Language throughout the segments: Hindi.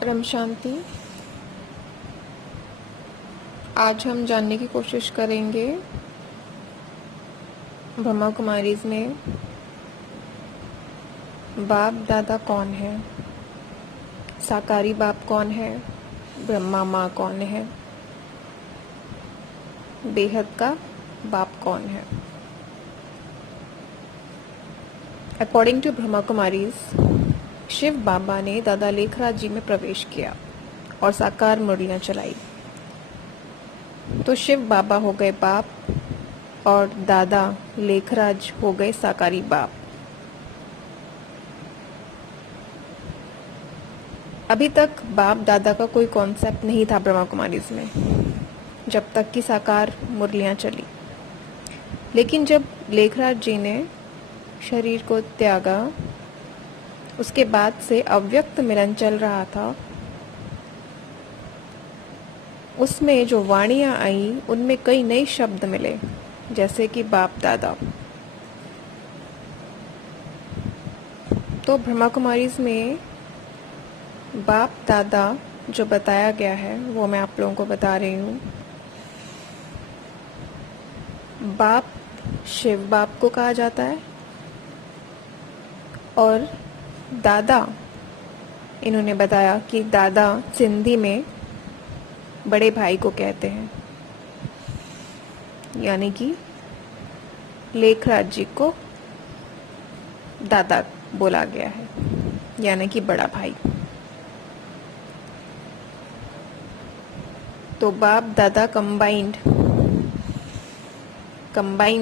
परम शांति। आज हम जानने की कोशिश करेंगे ब्रह्मा कुमारीज में बाप दादा कौन है, साकारी बाप कौन है, ब्रह्मा माँ कौन है, बेहद का बाप कौन है। अकॉर्डिंग टू ब्रह्मा कुमारीज, शिव बाबा ने दादा लेखराज जी में प्रवेश किया और साकार मुरलियां चलाई। तो शिव बाबा हो गए बाप और दादा लेखराज हो गए साकारी बाप। अभी तक बाप दादा का कोई कॉन्सेप्ट नहीं था ब्रह्मा कुमारीज में, जब तक कि साकार मुरलियां चली। लेकिन जब लेखराज जी ने शरीर को त्यागा, उसके बाद से अव्यक्त मिलन चल रहा था। उसमें जो वाणियाँ आई उनमें कई नए शब्द मिले, जैसे कि बाप दादा। तो ब्रह्मा कुमारीज में बाप दादा जो बताया गया है वो मैं आप लोगों को बता रही हूँ। बाप शिव बाप को कहा जाता है और दादा, इन्होंने बताया कि दादा सिंधी में बड़े भाई को कहते हैं, यानी कि लेखराज जी को दादा बोला गया है, यानी कि बड़ा भाई। तो बाप दादा कंबाइंड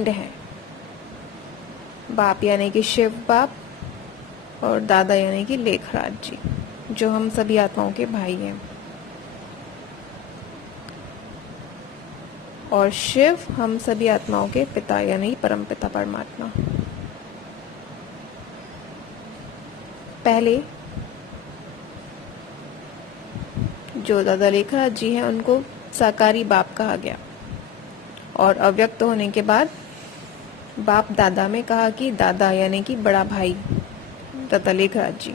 हैं। बाप यानी कि शिव बाप और दादा यानी कि लेखराज जी, जो हम सभी आत्माओं के भाई हैं। और शिव हम सभी आत्माओं के पिता यानी परम पिता परमात्मा। पहले जो दादा लेखराज जी हैं उनको साकारी बाप कहा गया और अव्यक्त होने के बाद बाप दादा में कहा कि दादा यानी कि बड़ा भाई दादा लेखराज जी।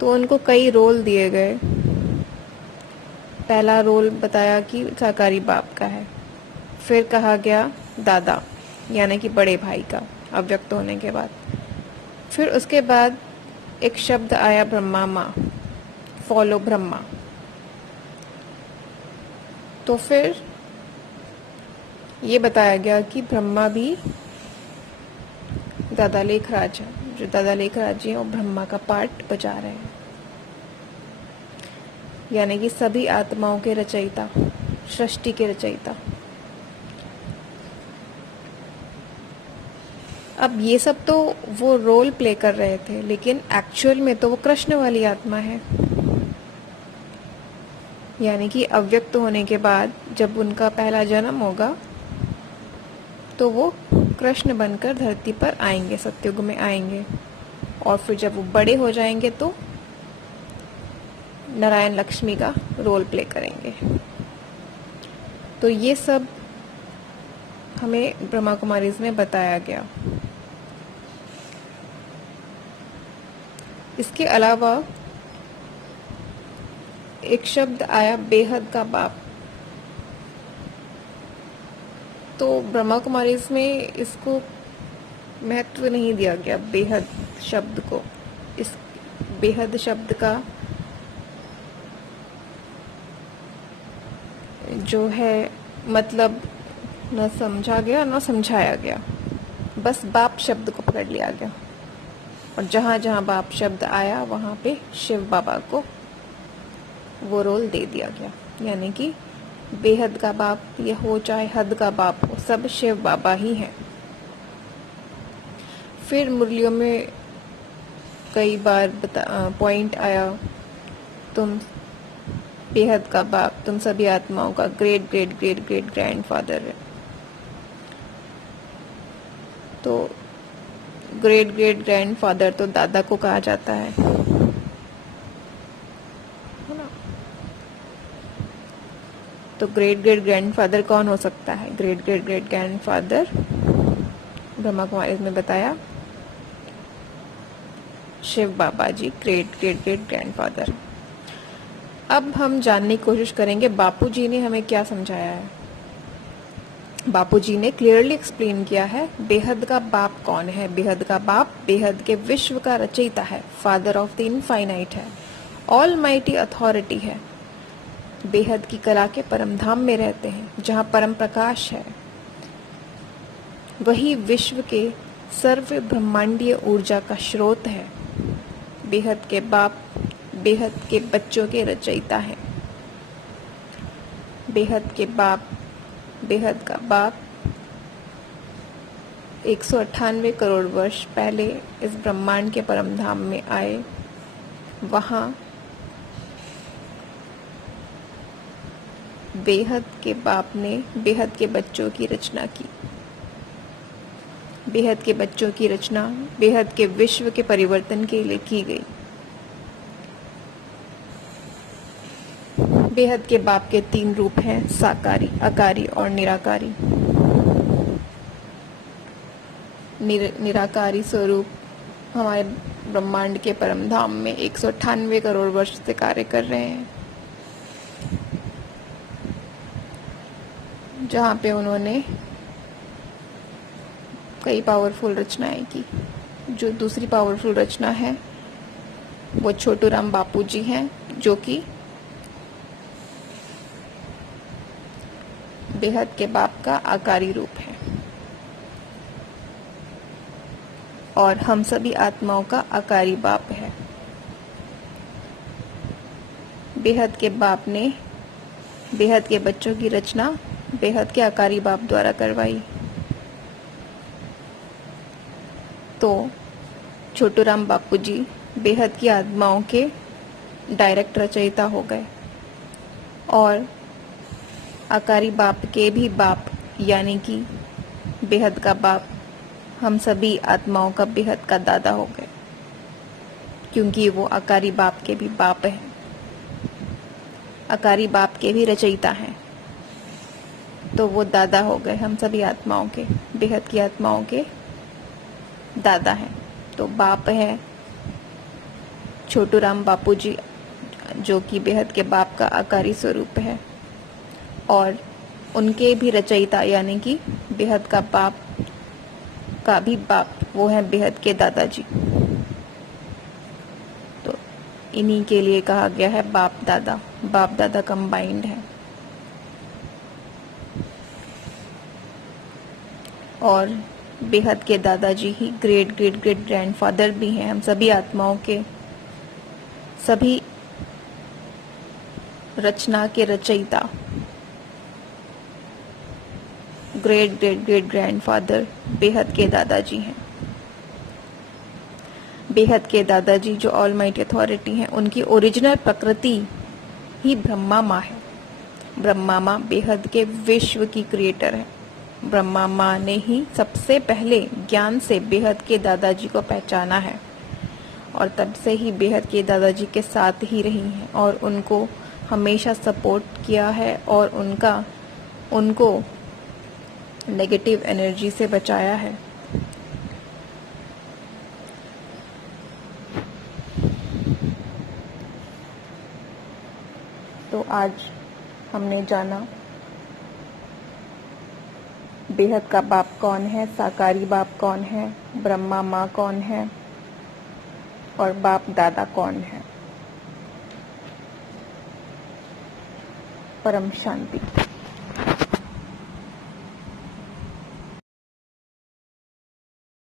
तो उनको कई रोल दिए गए। पहला रोल बताया कि साकारी बाप का है, फिर कहा गया दादा यानी कि बड़े भाई का अव्यक्त होने के बाद। फिर उसके बाद एक शब्द आया ब्रह्मा माँ, फॉलो ब्रह्मा। तो फिर ये बताया गया कि ब्रह्मा भी दादा लेखराज है, जो दादा लेखराज जी हैं वो ब्रह्मा का पार्ट बजा रहे हैं, यानी कि सभी आत्माओं के रचयिता, सृष्टि के रचयिता। अब ये सब तो वो रोल प्ले कर रहे थे, लेकिन एक्चुअल में तो वो कृष्ण वाली आत्मा है। यानी कि अव्यक्त होने के बाद जब उनका पहला जन्म होगा तो वो कृष्ण बनकर धरती पर आएंगे, सतयुग में आएंगे। और फिर जब वो बड़े हो जाएंगे तो नारायण लक्ष्मी का रोल प्ले करेंगे। तो ये सब हमें ब्रह्मा कुमारीज में बताया गया। इसके अलावा एक शब्द आया बेहद का बाप। तो ब्रह्मा कुमारीज में इसको महत्व नहीं दिया गया, बेहद शब्द को। इस बेहद शब्द का जो है मतलब न समझा गया न समझाया गया, बस बाप शब्द को पकड़ लिया गया। और जहाँ जहाँ बाप शब्द आया वहाँ पे शिव बाबा को वो रोल दे दिया गया, यानी कि बेहद का बाप ये हो चाहे हद का बाप हो, सब शिव बाबा ही हैं। फिर मुरलियों में कई बार पॉइंट आया, तुम बेहद का बाप, तुम सभी आत्माओं का great great great great grandfather है। तो ग्रेट ग्रेट ग्रैंडफादर तो दादा को कहा जाता है ना। तो ग्रेट ग्रेट ग्रैंडफादर कौन हो सकता है? Great great great grandfather Brahma Kumaris में बताया शिव बाबा जी, ग्रेट ग्रेट ग्रेट ग्रैंडफादर। अब हम जानने की कोशिश करेंगे बापू जी ने हमें क्या समझाया है। बापू जी ने क्लियरली एक्सप्लेन किया है बेहद का बाप कौन है। बेहद का बाप बेहद के विश्व का रचयिता है, फादर ऑफ द इनफाइनाइट है, ऑल माइटी अथॉरिटी है, बेहद की कला के परम धाम में रहते हैं जहाँ परम प्रकाश है। वही विश्व के सर्व ब्रह्मांडीय ऊर्जा का स्रोत है। बेहद के बाप बेहद के बच्चों के रचयिता हैं। बेहद के बाप बेहद का बाप 198 करोड़ वर्ष पहले इस ब्रह्मांड के परम धाम में आए। वहाँ बेहद के बाप ने बेहद के बच्चों की रचना की। बेहद के बच्चों की रचना बेहद के विश्व के परिवर्तन के लिए की गई। बेहद के बाप के 3 रूप हैं, साकारी, आकारी और निराकारी। निराकारी स्वरूप हमारे ब्रह्मांड के परम धाम में 198 करोड़ वर्ष से कार्य कर रहे हैं, जहाँ पे उन्होंने कई पावरफुल रचनाएं की। जो दूसरी पावरफुल रचना है वो छोटू राम बापू जी हैं, जो कि बेहद के बाप का आकारी रूप है और हम सभी आत्माओं का आकारी बाप है। बेहद के बाप ने बेहद के बच्चों की रचना बेहद के आकारी बाप द्वारा करवाई। तो छोटू राम बापू जी बेहद की आत्माओं के डायरेक्ट रचयिता हो गए और आकारी बाप के भी बाप यानी कि बेहद का बाप हम सभी आत्माओं का बेहद का दादा हो गए, क्योंकि वो आकारी बाप के भी बाप है, आकारी बाप के भी रचयिता हैं। तो वो दादा हो गए हम सभी आत्माओं के, बेहद की आत्माओं के दादा हैं। तो बाप है छोटू राम बापू जी, जो कि बेहद के बाप का आकारी स्वरूप है, और उनके भी रचयिता यानी कि बेहद का बाप का भी बाप वो है बेहद के दादाजी। तो इन्हीं के लिए कहा गया है बाप दादा कंबाइंड है। और बेहद के दादाजी ही ग्रेट ग्रेट ग्रेट ग्रैंडफादर भी हैं हम सभी आत्माओं के, सभी रचना के रचयिता। ग्रेट ग्रेट ग्रेट ग्रैंडफादर बेहद के दादाजी हैं। बेहद के दादाजी जो ऑलमाइटी अथॉरिटी हैं, उनकी ओरिजिनल प्रकृति ही ब्रह्मा माँ है। ब्रह्मा माँ बेहद के विश्व की क्रिएटर है। ब्रह्मा माँ ने ही सबसे पहले ज्ञान से बेहद के दादाजी को पहचाना है और तब से ही बेहद के दादाजी के साथ ही रही हैं और उनको हमेशा सपोर्ट किया है और उनको नेगेटिव एनर्जी से बचाया है। तो आज हमने जाना बेहद का बाप कौन है, साकारी बाप कौन है, ब्रह्मा माँ कौन है और बाप दादा कौन है। परम शांति।